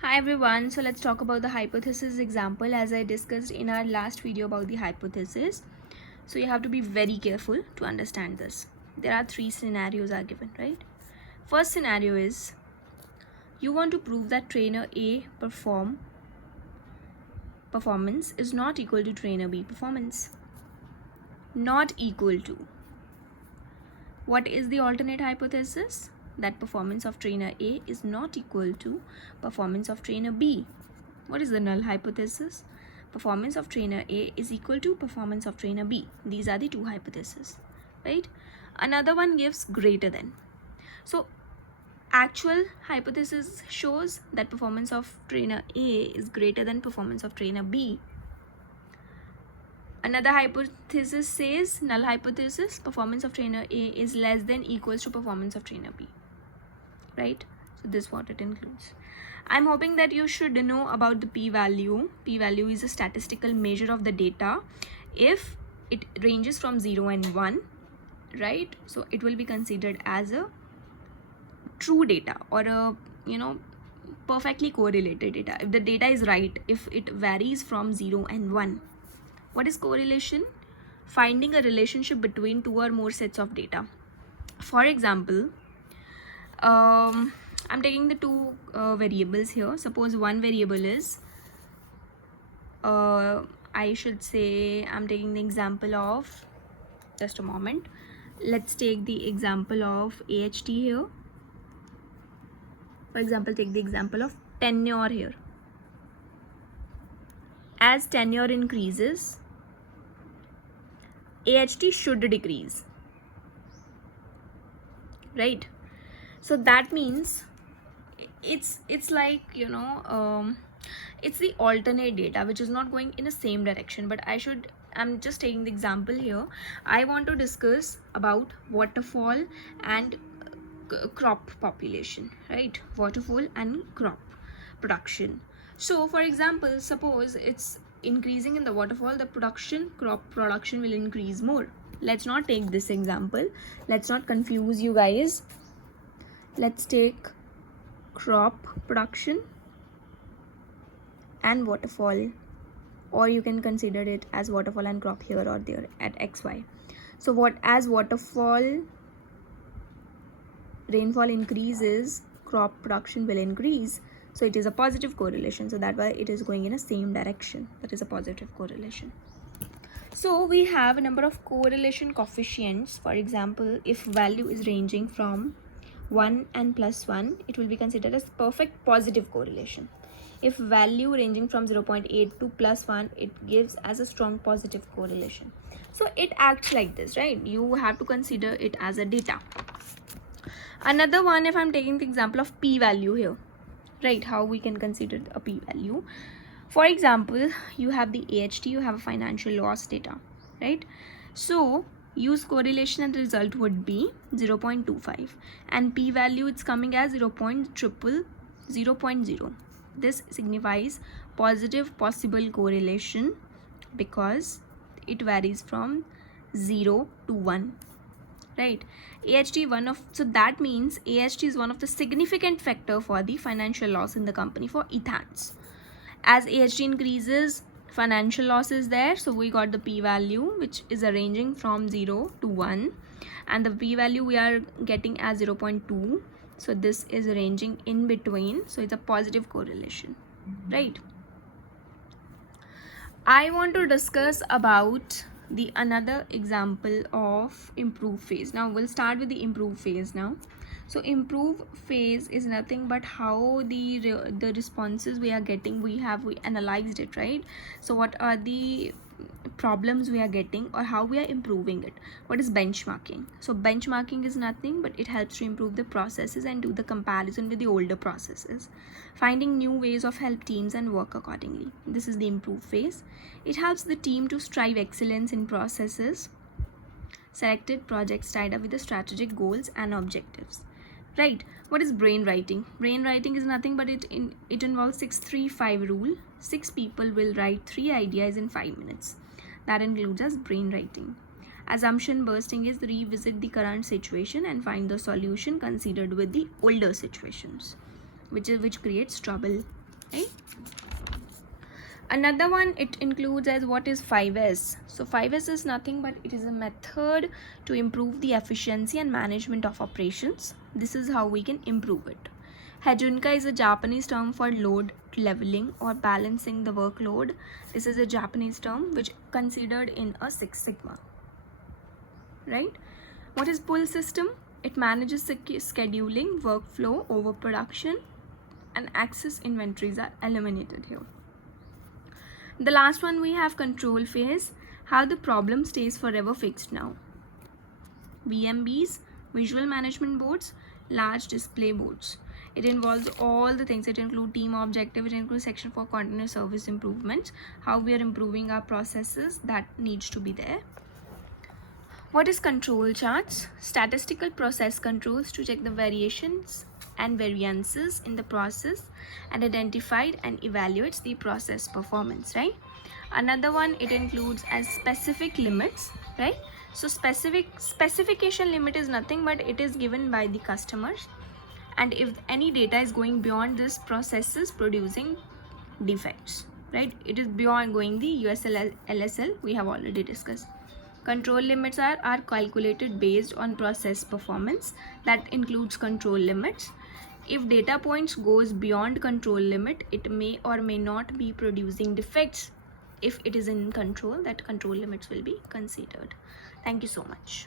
Hi everyone, so let's talk about the hypothesis example as I discussed in our last video about the hypothesis. So you have to be very careful to understand this. There are three scenarios are given, right? First scenario is you want to prove that trainer A performance is not equal to trainer B performance. Not equal to. What is the alternate hypothesis? That performance of trainer A is not equal to performance of trainer B. What is the null hypothesis? Performance of trainer A is equal to performance of trainer B. These are the two hypotheses, right? Another one gives greater than. So actual hypothesis shows that performance of trainer A is greater than performance of trainer B. Another hypothesis says, null hypothesis, performance of trainer A is less than equals to performance of trainer B, right? So this is what it includes. I'm hoping that you should know about the p-value. P-value is a statistical measure of the data. If it ranges from 0 and 1, right? So it will be considered as a true data or a, perfectly correlated data. If the data is right, if it varies from 0 and 1. What is correlation? Finding a relationship between two or more sets of data. For example, I'm taking the two variables here. Suppose one variable is, I should say, I'm taking the example of, just a moment. Let's take the example of AHT here. For example, take the example of tenure here. As tenure increases, AHT should decrease, right? So that means it's like, it's the alternate data which is not going in the same direction. But I'm just taking the example here. I want to discuss about waterfall and crop population, right? Waterfall and crop production. So for example, suppose it's increasing in the waterfall, the crop production will increase more. Let's not take this example, let's not confuse you guys. Let's take crop production and waterfall, or you can consider it as waterfall and crop here or there at XY. So as waterfall rainfall increases, crop production will increase. So it is a positive correlation. So that's why it is going in the same direction. That is a positive correlation. So we have a number of correlation coefficients. For example, if value is ranging from 1 and +1, it will be considered as perfect positive correlation. If value ranging from 0.8 to +1, it gives as a strong positive correlation. So it acts like this, right? You have to consider it as a data. Another one, if I'm taking the example of p-value here, right? How we can consider a p-value. For example, you have the AHT, you have a financial loss data, right? So use correlation and the result would be 0.25, and p-value it's coming as 0.000. This signifies positive possible correlation because it varies from 0 to 1, right? So that means AHT is one of the significant factor for the financial loss in the company for ethans. As AHT increases, financial loss is there, so we got the p-value which is ranging from 0 to 1, and the p-value we are getting as 0.2. so this is ranging in between, so it's a positive correlation, right? I want to discuss about the another example of improve phase. Now we'll start with the improve phase now. So improve phase is nothing but how the responses we are getting, we analyzed it, right? So what are the problems we are getting or how we are improving it. What is benchmarking? So benchmarking is nothing but it helps to improve the processes and do the comparison with the older processes. Finding new ways of help teams and work accordingly. This is the improve phase. It helps the team to strive excellence in processes, selected projects tied up with the strategic goals and objectives, right? What is brainwriting? Brainwriting is nothing but it involves 6-3-5 rule. 6 people will write 3 ideas in 5 minutes. That includes as brainwriting. Assumption bursting is revisit the current situation and find the solution considered with the older situations, which creates trouble. right? Another one it includes as what is 5S. So 5S is nothing but it is a method to improve the efficiency and management of operations. This is how we can improve it. Hejunka is a Japanese term for load leveling or balancing the workload. This is a Japanese term which considered in a Six Sigma, right? What is pull system? It manages scheduling, workflow, overproduction, and excess inventories are eliminated here. The last one we have control phase, how the problem stays forever fixed now. VMBs, visual management boards, large display boards. It involves all the things. It includes team objective, it includes section for continuous service improvements, how we are improving our processes, that needs to be there. What is control charts? Statistical process controls to check the variations and variances in the process and identified and evaluates the process performance, right? Another one it includes as specific limits, right? So specification limit is nothing but it is given by the customers, and if any data is going beyond this process is producing defects, right? It is beyond going the USL LSL we have already discussed. Control limits are calculated based on process performance. That includes control limits. If data points goes beyond control limit, it may or may not be producing defects. If it is in control, that control limits will be considered. Thank you so much.